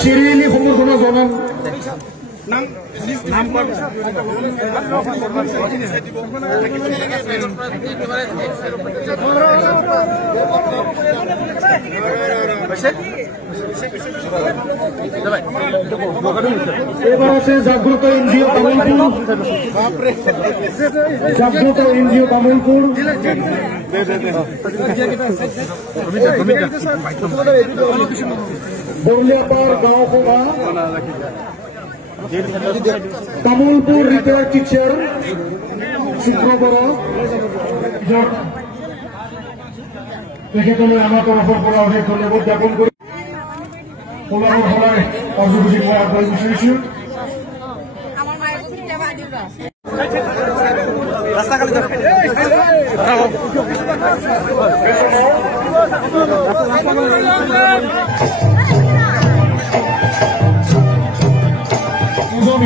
Sirili সম্বোধনা জনান এবাৰ আছে জাগ্ৰত এনজিও তামুলপুৰ বৰলিয়াপাড় গাঁও সভা তামুলপুৰ ৰিটায়াৰ্ড টিচাৰ শুক্ৰবাৰ তেখেতলৈ আমাৰ তৰফৰ পৰা অশেষ ধন্যবাদ জ্ঞাপন কৰি কোলাহল সভায় অংশগ্ৰহণ কৰাৰ আহ্বান জানিয়েছি।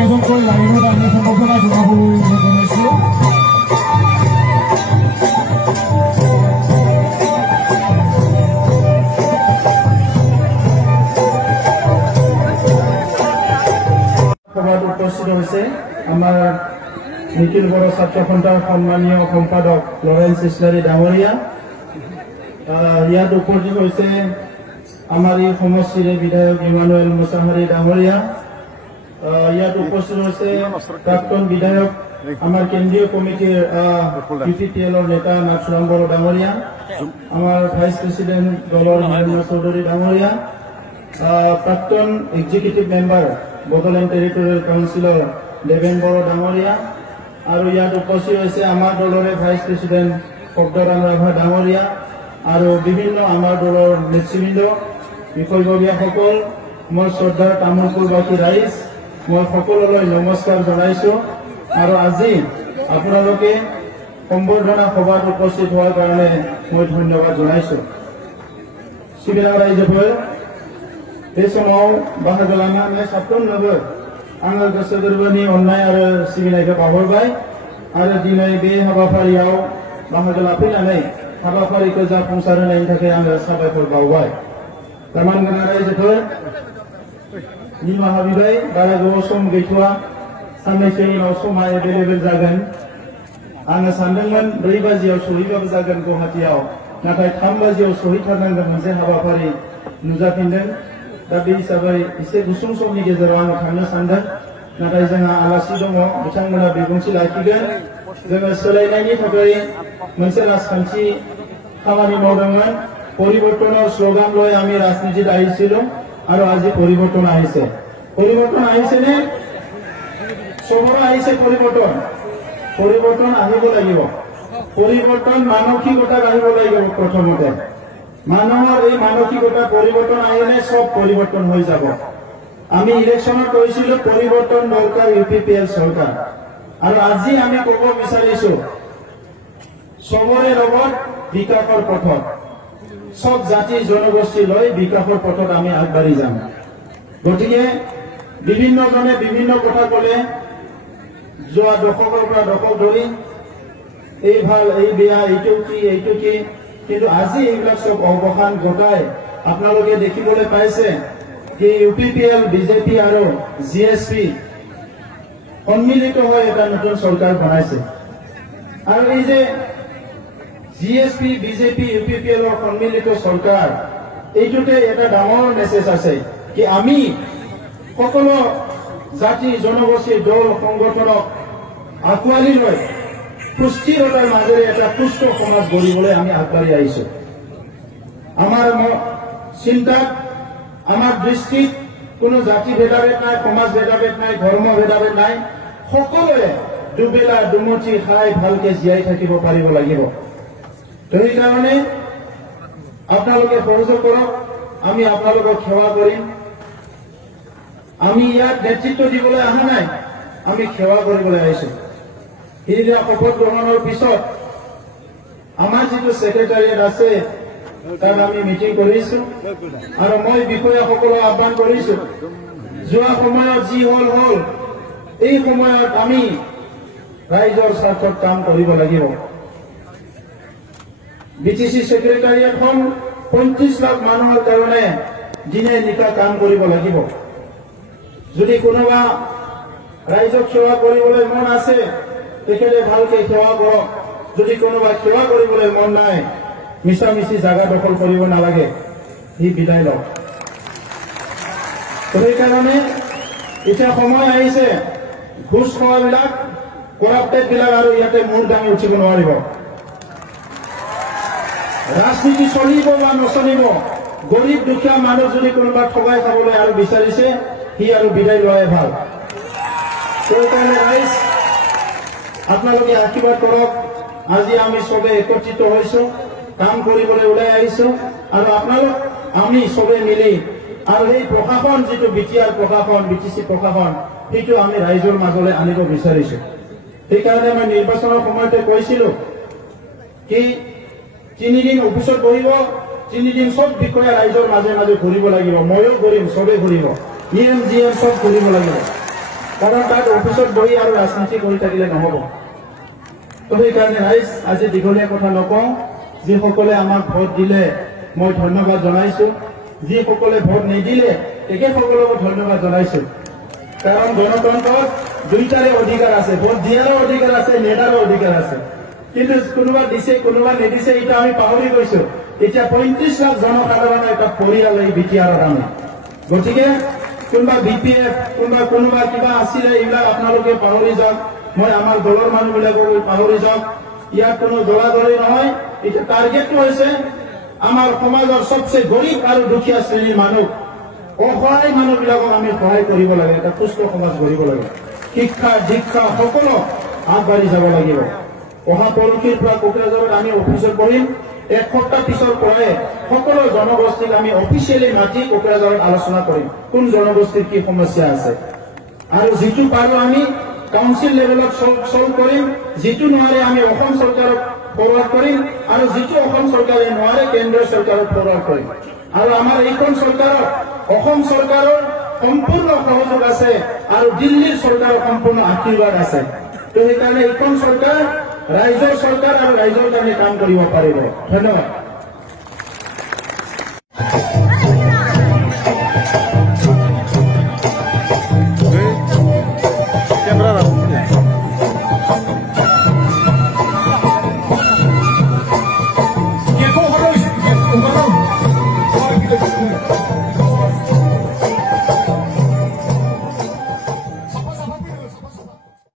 এজন কৰে লাগিব আমি সম্বৰ্ধনা জনাবলৈ জনাইছো। উপস্থিত হয়েছে আমাৰ নিখিল বড় ছাত্ৰ সন্থাৰ সম্মানীয় সম্পাদক লৰেন্স ইসলাৰী ডাঙৰীয়া। ইয়াত উপস্থিত হয়েছে আমাৰ এই সমষ্টিৰ বিধায়ক ইমানুৱেল মুছাহাৰী ডাঙৰীয়া। ইয়াত উপস্থিত হয়েছে প্ৰাক্তন বিধায়ক আমাৰ কেন্দ্ৰীয় কমিটিৰ ইউপিপিএলৰ নেতা নাথুৰাম বড়ো ডাঙৰীয়া, আমাৰ ভাইস প্ৰেসিডেন্ট দলৰ হিৰণ্য চৌধুৰী ডাঙৰীয়া, প্ৰাক্তন এক্সিকিউটিভ মেম্বাৰ বড়োলেণ্ড টেৰিটৰিয়েল কাউন্সিলৰ দেবেন বড়ো ডাঙৰীয়া, আৰু ইয়াত উপস্থিত হৈছে আমাৰ দলৰে ভাইস প্ৰেসিডেন্ট শব্দৰাম ৰাভা ডাঙৰীয়া আৰু বিভিন্ন আমাৰ দলৰ নেতৃবৃন্দ, বিষয়ববীয়াসকল, মই শ্ৰদ্ধাৰ তামুলপুৰবাসী ৰাইজ, মই সকলোলৈ নমস্কাৰ জনাইছো। আৰু আজি আপোনালোকে সম্বৰ্ধনা সভাত উপস্থিত হোৱাৰ কাৰণে মই ধন্যবাদ জনাইছো। सिबिनाय रायजोफोर बे समाव बाहागो लानानै साफ्रोमनोबो आङो गोसो गोरबोनि अननाय आरो सिबिनायखौ बावहरबाय आरो दिनै बे हाबाफारियाव बाहागो लाफैनानै हाबाफारिखौ जाफुंसार होनायनि थाखाय आङो साबायखर बावबाय। मानगोनां रायजोफोर निमाहा बिबाय, बारा गोबाव सम गैथ'वा, साननैसोनि उनाव समा एभेलेबेल जागोन। आङो सानदोंमोन 4 बाजियाव सहैबाबो जागोन गुवाहाटीयाव, नाथाय 3 बाजियाव सहैथारनांगोन मोनसे हाबाफारि नुजाफिनदों। दा बे हिसाबै एसे गुसुं समनि गेजेराव आङो थांनो सानदों, नाथाय जोंहा आलासि दङ, बिथांमोना बिबुंथि लाखिगोन। जोङो सोलायनायनि थाखाय मोनसे राजखान्थि खामानि मावदोंमोन। পৰিৱৰ্তনৰ শ্লোগান লৈ আমি ৰাজনীতিত আহিছিলো আৰু আজি পৰিৱৰ্তন আহিছে। পৰিৱৰ্তন আহিছেনে? চবৰে আহিছে পৰিৱৰ্তন। পৰিৱৰ্তন আহিব লাগিব। পৰিৱৰ্তন মানসিকতাত আহিব লাগিব। প্ৰথমতে মানুহৰ এই মানসিকতা পৰিৱৰ্তন আহিলে সব পৰিৱৰ্তন হৈ যাব। আমি ইলেকশ্যনত কৈছিলো পৰিৱৰ্তন দৰকাৰ ইউপিপিএল চৰকাৰ, আৰু আজি আমি ক'ব বিচাৰিছো সবৰে লগত বিকাশৰ পথত, সব জাতি জনগোষ্ঠী লৈ বিকাশৰ পথত আমি আগবাঢ়ি যাম। গতিকে বিভিন্নজনে বিভিন্ন কথা ক'লে, যোৱা দশকৰ পৰা দশক ধৰি এই ভাল এই বেয়া, এইটো কি, কিন্তু আজি এইবিলাক সব অৱসান ঘটাই আপোনালোকে দেখিবলৈ পাইছে যে ইউপিপিএল, বিজেপি আৰু জিএছপি সন্মিলিত হৈ এটা নতুন চৰকাৰ বনাইছে। আৰু এই যে জিএছপি, বিজেপি, ইউপিপিএলৰ সন্মিলিত চৰকাৰ, এইটোতে এটা ডাঙৰ মেছেজ আছে কি আমি সকলো জাতি জনগোষ্ঠী দল সংগঠনক আঁকোৱালি লৈ সুস্থিৰতাৰ মাজেৰে এটা সুস্থ সমাজ গঢ়িবলৈ আমি আগবাঢ়ি আহিছো। আমাৰ চিন্তাত, আমাৰ দৃষ্টিত কোনো জাতি ভেদাভেদ নাই, সমাজ ভেদাভেদ নাই, ধৰ্ম ভেদাভেদ নাই। সকলোৱে দুবেলা দুমুঠি খাই ভালকে জীয়াই থাকিব পাৰিব লাগিব। তো সেইকাৰণে আপোনালোকে সহযোগ কৰক, আমি আপোনালোকক সেৱা কৰিম। আমি ইয়াত নেতৃত্ব দিবলৈ অহা নাই, আমি সেৱা কৰিবলৈ আহিছো। সেইদিনা শপত গ্ৰহণৰ পিছত আমাৰ যিটো ছেক্ৰেটাৰিয়েট আছে তাত আমি মিটিং কৰিছো, আৰু মই বিষয়াসকলক আহ্বান কৰিছো যোৱা সময়ত যি হল এই সময়ত আমি ৰাইজৰ স্বাৰ্থত কাম কৰিব লাগিব। বিটিসি সেক্ৰেটাৰিয়েটখন 35 লাখ মানুহৰ কাৰণে দিনে নিশা কাম কৰিব লাগিব। যদি কোনোবা ৰাইজক সেৱা কৰিবলৈ মন আছে তেখেতে ভালকে সেৱা কৰক। যদি কোনোবা সেৱা কৰিবলৈ মন নাই মিছামিছি জাগা দখল কৰিব নালাগে, সি বিদায় লওক। সেইকাৰণে এতিয়া সময় আহিছে ঘুষ খোৱাবিলাক কৰাপ্টেড বিলাক আৰু ইয়াতে মূৰ দাঙি উঠিব নোৱাৰিব। ৰাজনীতি চলিব বা নচলিব, গৰীব দুখীয়া মানুহ যদি কোনোবা ঠগাই খাবলৈ আৰু বিচাৰিছে সি আৰু বিদায় লোৱাই ভাল। সেইকাৰণে ৰাইজ আপোনালোকে আশীৰ্বাদ কৰক। আজি আমি সবে একত্ৰিত হৈছো, কাম কৰিবলৈ ওলাই আহিছো আৰু আপোনালোক আমি সবে মিলি আৰু এই প্ৰশাসন যিটো বিটিআৰ প্ৰশাসন বিটিসি প্ৰশাসন সেইটো আমি ৰাইজৰ মাজলৈ আনিব বিচাৰিছো। সেইকাৰণে মই নিৰ্বাচনৰ সময়তে কৈছিলো কি 3 দিন অফিচত বহিব, 3 দিন সব বিষয়া ৰাইজৰ মাজে মাজে ঘূৰিব লাগিব। ময়ো ঘূৰিম, সবে ঘূৰিব, EM GM সব ঘূৰিব লাগিব। কাৰণ তাত অফিচত বহি আৰু ৰাজনীতি কৰি থাকিলে নহব। তো সেইকাৰণে ৰাইজ আজি দীঘলীয়া কথা নকওঁ। যিসকলে আমাক ভোট দিলে মই ধন্যবাদ জনাইছো, যিসকলে ভোট নিদিলে তেখেতসকলকো ধন্যবাদ জনাইছো। কাৰণ গণতন্ত্ৰত দুইটাৰে অধিকাৰ আছে, ভোট দিয়াৰো অধিকাৰ আছে, নেতাৰো অধিকাৰ আছে। কিন্তু কোনোবা দিছে কোনোবা নিদিছে এটা আমি পাহৰি গৈছো। এতিয়া 35 লাখ জনসাধাৰণৰ এটা পৰিয়াল এই বিটিআৰৰ আমি। গতিকে কোনোবা BPF কোনোবা কিবা আছিলে এইবিলাক আপোনালোকে পাহৰি যাওক। মই আমাৰ দলৰ মানুহবিলাকক পাহৰি যাওক। ইয়াত কোনো দলাদলি নহয়। এতিয়া টাৰ্গেটটো হৈছে আমাৰ সমাজৰ সবচে গৰীব আৰু দুখীয়া শ্ৰেণীৰ মানুহ, অসহায় মানুহবিলাকক আমি সহায় কৰিব লাগে। এটা সুস্থ সমাজ গঢ়িব লাগে। শিক্ষা দীক্ষা সকলো আগবাঢ়ি যাব লাগিব। অহা পৰহিৰ পৰা কোকৰাঝাৰত আমি অফিচত বহিম। 1 সপ্তাহ পিছৰ পৰাই সকলো জনগোষ্ঠীক আমি অফিচিয়েলি মাতি কোকৰাঝাৰত আলোচনা কৰিম কোন জনগোষ্ঠীৰ কি সমস্যা আছে। আৰু যিটো পাৰো আমি কাউন্সিল লেভেলত সলভ কৰিম, যিটো নোৱাৰে আমি অসম চৰকাৰক ফৰৱাৰ্ড কৰিম আৰু যিটো অসম চৰকাৰে নোৱাৰে কেন্দ্ৰীয় চৰকাৰক ফৰৱাৰ্ড কৰিম। আৰু আমাৰ এইখন চৰকাৰত অসম চৰকাৰৰ সম্পূৰ্ণ সহযোগ আছে আৰু দিল্লীৰ চৰকাৰৰ সম্পূৰ্ণ আশীৰ্বাদ আছে। তো সেইকাৰণে এইখন চৰকাৰ ৰাইজৰ চৰকাৰ আৰু ৰাইজৰ কাৰণে কাম কৰিব পাৰিব। ধন্যবাদ।